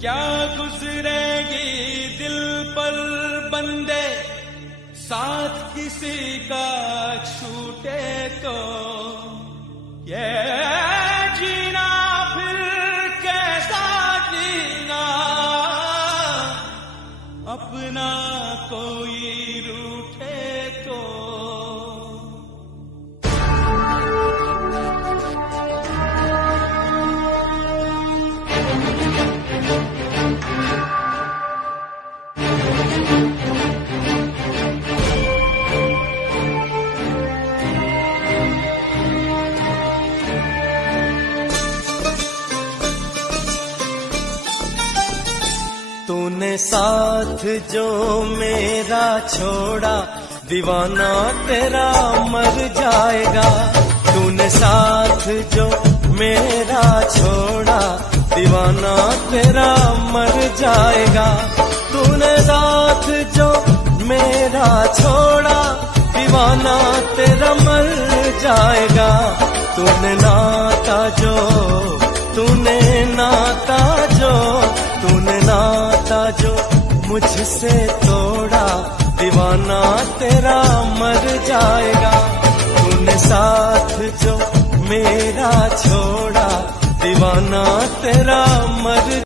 क्या गुजरेगी दिल पर बंदे, साथ किसी का छूटे तो ये जीना फिर कैसा जीना, अपना कोई रूठे तो। तूने साथ जो मेरा छोड़ा, दीवाना तेरा मर जाएगा। तूने साथ जो मेरा छोड़ा, दीवाना तेरा मर जाएगा। तूने साथ जो मेरा छोड़ा, दीवाना तेरा मर जाएगा। तूने नाता जो तूने नाता जो मुझसे तोड़ा, दीवाना तेरा मर जाएगा। तूने साथ जो मेरा छोड़ा, दीवाना तेरा मर